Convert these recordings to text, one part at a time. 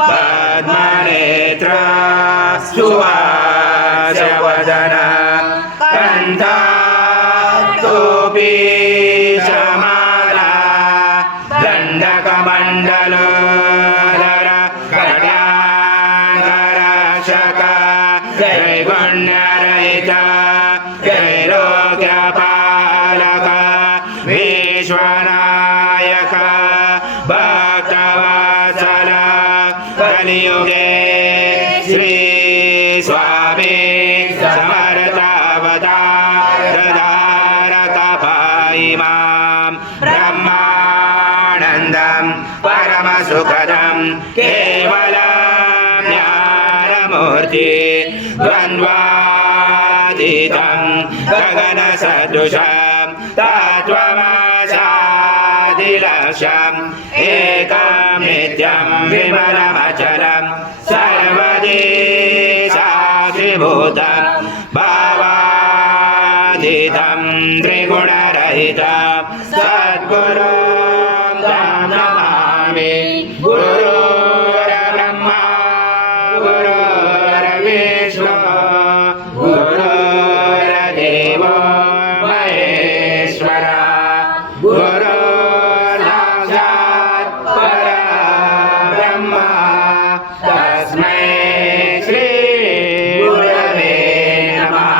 पद्मनेत्र सुवासवदन कंठास्तोपी चमाला दंडकमंडलोदर कटांगरक्षक त्रैगुण्यरहित त्रैलोक्यपालक विश्वनायक भक्तवत्सल कलियुगे श्री स्वामी समर्थावतारधारक इमां ब्रह्मानन्दं परमसुखदं केवलं ज्ञानमूर्ति द्वन्द्वातीतं गगनसदृशं तत्त्वमसादिलक्ष्यम् एकं नित्यं विमलमचलं सर्वदी साक्षिभूतं भावातीतं त्रिगुणरहितं सद्गुरुं नमामि। गुरुर्ब्रह्मा गुरुर्विष्णु गुरुर्देवो महेश्वरः गुरुर्साक्षात् परब्रह्म तस्मै श्री गुरवे नमः।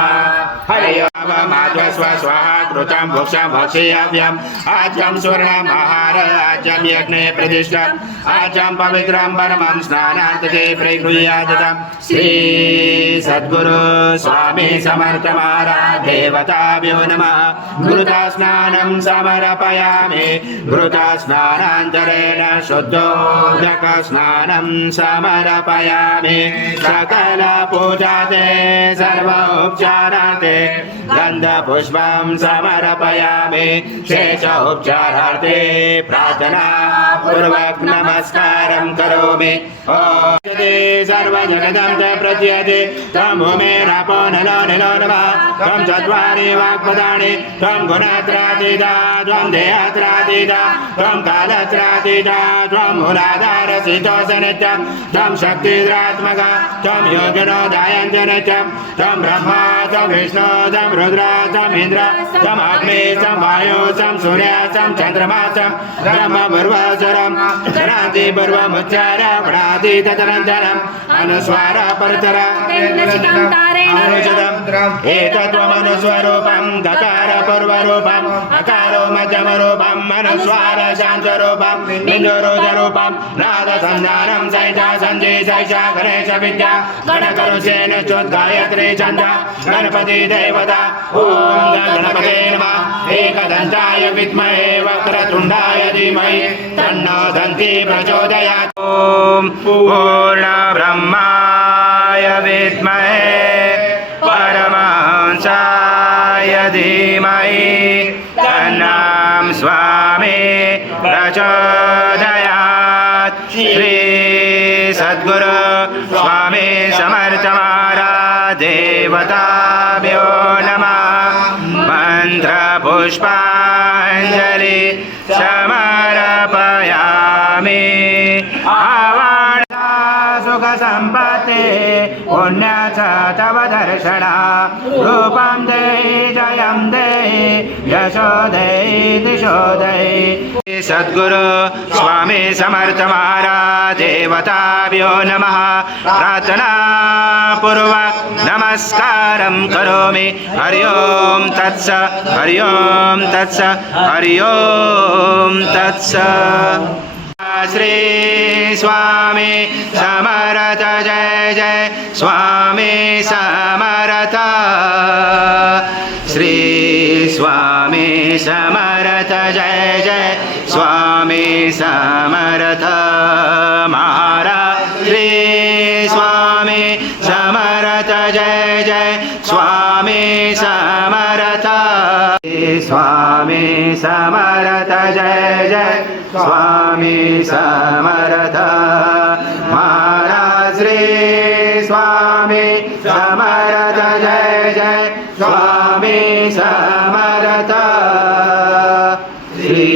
हरि ओम माध्वस्व स्वाहा कृतं भुक्षं भक्षेयव्यम् आज्यं स्वर्णमहार आज्यं यज्ञे प्रतिष्ठम् आज्यं पवित्रं परमं स्नानार्थे प्रगृह्यादितं श्री सद्गुरु स्वामी समर्थ महाराज देवताभ्यो नमः। घृता स्नानं समर्पयामि घृता स्नानान्तरेण शुद्धोदक स्नानं समर्पयामि सकल पूजाते सर्वोपचारार्थे गन्धपुष्पं समर्पयामि शेष उपचारार्थे प्रार्थना पूर्वक नमस्कारं करोमि। ओम सर्वजगतं च प्रत्ययते तं भूमेरापो नलो निलो नमः तं चत्वारि वाक्पदानि तं गुणत्रयातीता त्वं देहत्रयातीता त्वं कालत्रयातीता त्वं मूलाधारसितोषनित्यं तं शक्तिद्रात्मक त्वं योगिनो दायन्ति नित्यं तं ब्रह्मा तं विष्णु तं रुद्र तं इन्द्र तं अग्नि तं वायु तं सूर्य तं चन्द्रमा तं ब्रह्म पूर्वचरं गणाति पूर्वमुच्चार गणाति तदनन्तरम् अनुस्वार परतर अनुचितम् एतत्त्वमनुस्वरूपं गकार पूर्वरूपम् अकारो मध्यमरूपम् अनुस्वार शान्तरूपं बिन्दुरुदरूपं नादसन्धानं सहिता सन्धि सहिता गणेश विद्या गणकरुषेण चोद्गायत्री छन्द गणपति देवता ॐ गणपते नमः। एकदन्ताय विद्महे वक्रतुण्डाय धीमहि तन्नो दन्ती प्रचोदयात्। ॐ पूर्णब्रह्माय विद्महे परमहंसाय धीमहि तन्नं स्वामी प्रचोदयात्। श्री सद्गुरु स्वामी समर्थ महाराज देवताभ्यो नमः। मंत्रपुष्पाञ्जलि समर्पयामि। सुख संपत्ति पुण्य तव दर्शन रूपं देहि जयं देहि यशो देहि दिशो देहि। सद्गुरु स्वामी समर्थ महाराज देवताभ्यो नमः। प्रार्थना पूर्वक नमस्कारं करोमि। हरि ओम तत्स हरि ओम तत्स हरि ओम तत्स। श्री स्वामी समर्थ जय जय स्वामी समर्थ। श्री स्वामी समर्थ जय जय स्वामी समर्थ महाराज। श्री स्वामी समर्थ जय जय स्वामी समर्थ। स्वामी समर्थ जय जय स्वामी समर्थ महाराज। श्री स्वामी समर्थ जय जय स्वामी समर्थ। श्री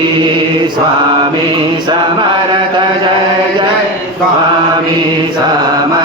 स्वामी समर्थ जय जय स्वामी समर्थ